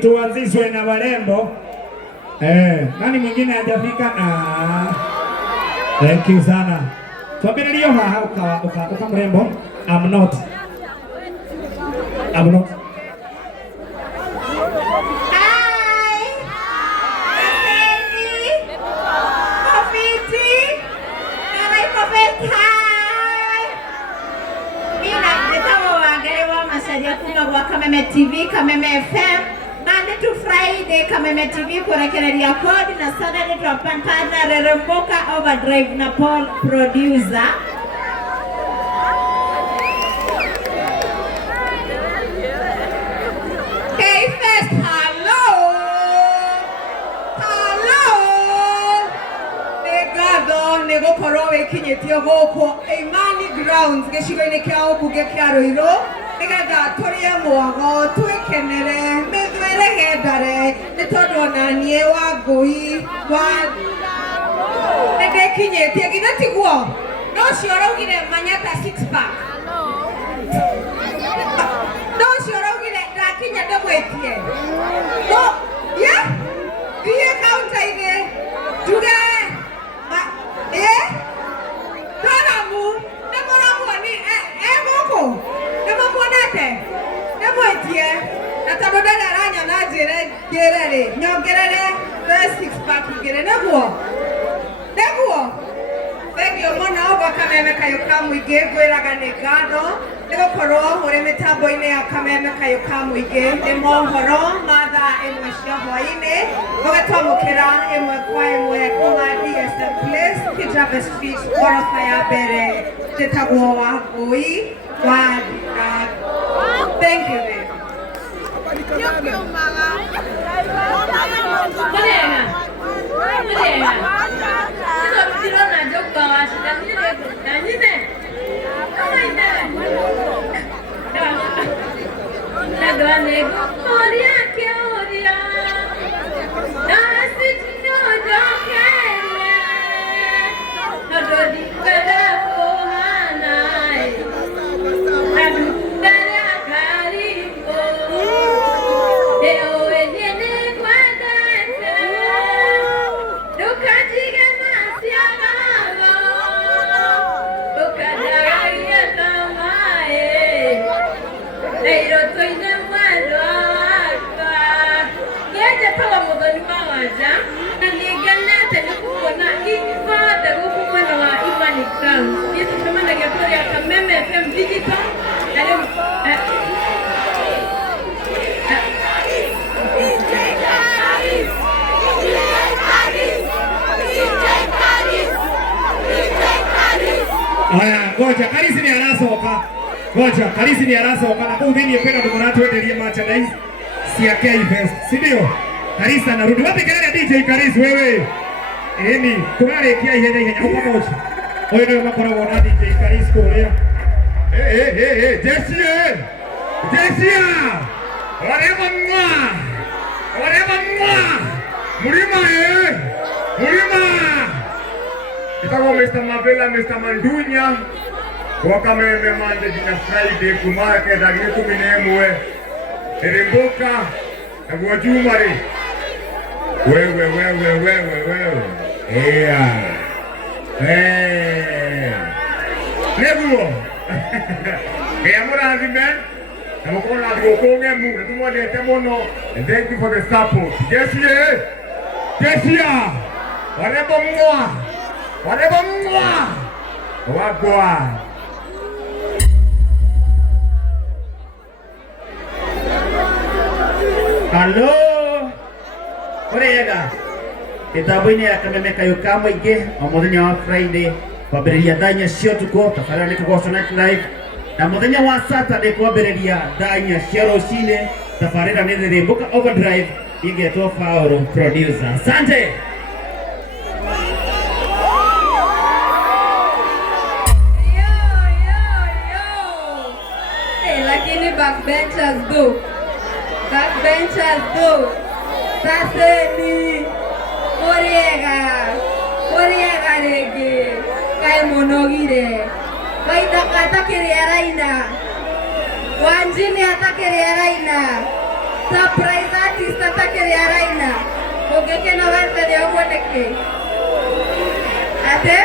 tuanzishwe na warembo. Nani mwingine hajafika? Thank you sana. Tuambie haha uka mrembo. I'm not. Wa Kameme TV, Kameme FM, Monday to Friday, Kameme TV kurekereria kodi na Saturday tunapanda Reremboka Overdrive na Paul producer. Hey first, hello. Nego korowe kinyetio goko Imani Grounds geshigoine kia obuge kia Roiro. Nigada toria mwago twekenere methwere gendare nitondo nanie wa ngui wa nende kinyetie githe tiguo no cio raugire manyata 6 pack no cio raugire ndakinya ndamwetie no ye thie kaunta-inĩ njuge Toramu nĩmũramuoni gũkũ nĩmũmuonete nĩmwetie na tondũ ndararanya na njĩre-rĩ nyongerere 6 pack igĩrĩ nĩguo thengio mũno gwa Kameme kayũ ka mũingĩ ngwĩraga nĩ ngatho nĩgũkorwo ũrĩ mĩtambo-inĩ ya Kameme kayũ ka mũingĩ nĩ mohoro ma thaa ĩmwe cia hwaĩ-inĩ gũgĩtwamũkĩra ĩmwe kwa ĩmwe kuma DSM Place Kijabe Street ghorofa ya mbere njĩtagwo Wangui wa thank you babe. Goja, Karisi ni arasoka na kuu dhini yependa tukunatu wedelia merchandise siya K-Fest, sindio? Karisi anarudi, wapi kelele DJ Karisi wewe? Eni, kumare kia ihenya, upa mochi oyo ndio makora wana DJ Karisi kulia. Jesia! Warema mwa! Murima! Itago Mr. Mavela, Mr. Mandunya kwa Kameme Monday na Friday kumake dagine kuminemwe Reremboka na Jumari wewe Nebuo Kaya murazi na mkona tukokonge mu tumwalete mono and thank you for the support. Jesia warebo mwa wagwa Hello Orega kitabu-ini ya Kameme kayũ ka mũingĩ mũthenya wa Friday kwambĩrĩria thaa 4 cia ũtukũ tabarĩra nĩ Kĩgoco Night Live na mũthenya wa Saturday kwambĩrĩria thaa 4 cia rũcinĩ tabarĩra nĩ Reremboka Overdrive ingetwo Paul producer. Asante. Lakini backbenchers go. Taseni. Oriega rege. Kai monogire. Waithaka atakĩrĩa raina. Wanjini atakĩrĩa raina. Surprise Ugeke na wete ya uoneke. Ate?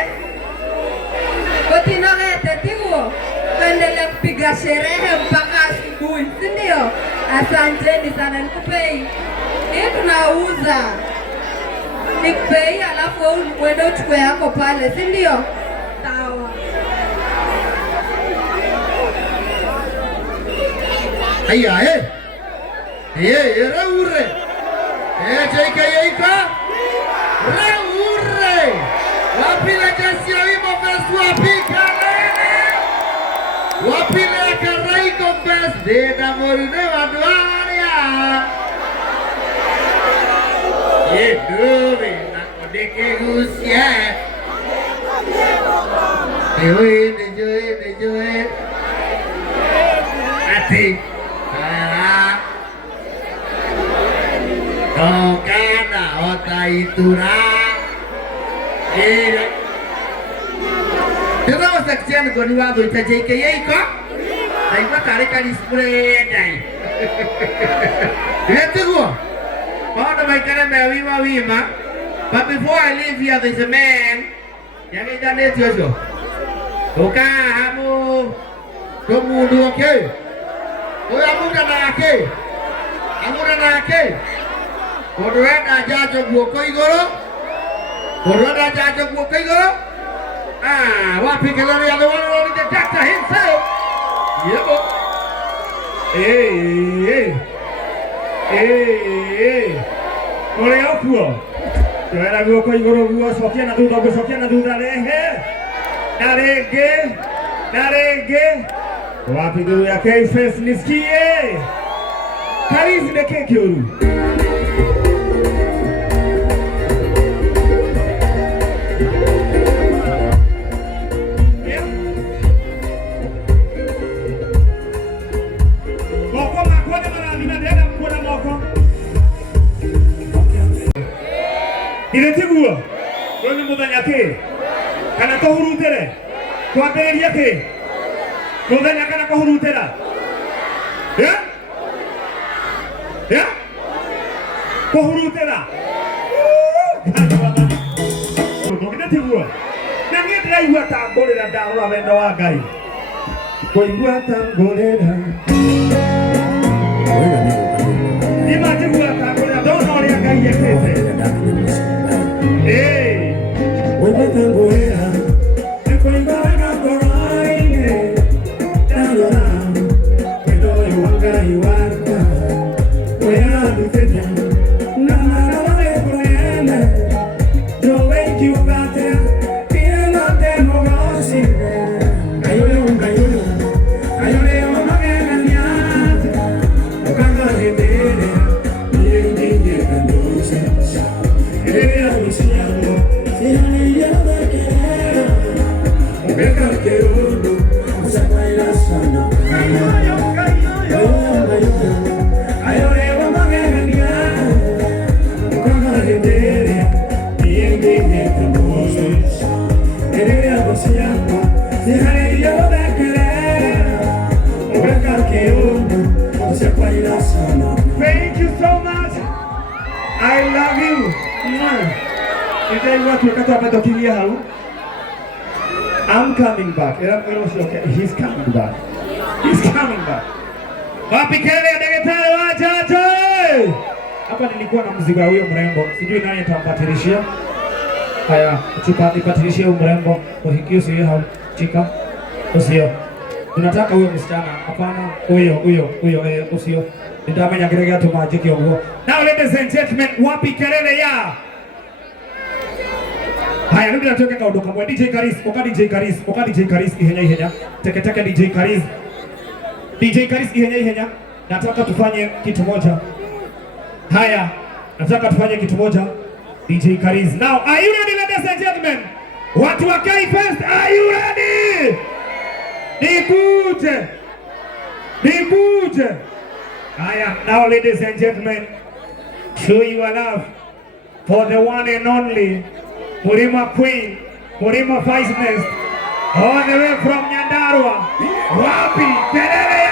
Kotino wete tigo. Tuendelee kupiga sherehe mpaka asubuhi, si ndio? Asanteni sana, nikupei. Hii tunauza. Nikupei alafu uende uchukue yako pale, si ndio? Sawa. Aya, reure. Cheka yeika. Reure. Wapile kasi ya wimo fesu wapika nene. Wapile karaiko fesu. Dena morine waduaria. Dove, nakodeke gusia. Nejoe. Ati. Tokana otaitura. Tena wasaksiana goni wado itajeke yeiko. Aiwa karikani spreadai. Letego. Bado maikana wima. But before I leave here, there's a man. Yang ida net yojo. Oka hamu. Komundu okay. Oya muda na ake. Amuna na ake. Kodwenda jajo guoko igoro. Kodwenda jajo guoko igoro. Wapi kelele ya the one and only the doctor himself. Yebo. Ole okuo. Tuera guoko igoro guo sokia na duda lehe. Narege. Wapi ndio ya K-Fest nisikie. Karizi de kekyoru. Iretigua. Wewe muthenya ke. Kana kuhurutere. Kwambĩrĩria ke. Muthenya kana kuhurutera. Kuhurutera. Iretigua. Na niĩ ndĩraigua ta ngũrĩra ndarora wendo wa Ngai. Kũigua ta ngũrĩra. Imagine ta ngũrĩra ndona ũrĩa Ngai ekĩte. Thank you so much. I love you. I'm coming back. He's coming back. He's coming back. Wapi kelele daktari wachache. Hapa nilikuwa na mzigo wa huyo mrembo. Sijui nani atampatirishia. Haya, chupa nipatirishie huyo mrembo. Uhikio sio hao. Chika. Usio. Tunataka huyo msichana. Hapana, huyo usio. Nitamenya kiregea tu maji kidogo. Now ladies and gentlemen, wapi kelele ya? Haya, ndio tunatoka kwa udoka mwa DJ Karis, oka DJ Karis ihenya. Teke DJ Karis. DJ Karis ihenya. Nataka tufanye kitu moja. Haya, nataka tufanye kitu moja. DJ Karis. Now, are you ready ladies and gentlemen? Watu wa K-Fest, are you ready? Nikuje. Haya, now ladies and gentlemen, show your love for the one and only Murima Queen, Murima Vice Nest, all the way from Nyandarua. Wapi kelele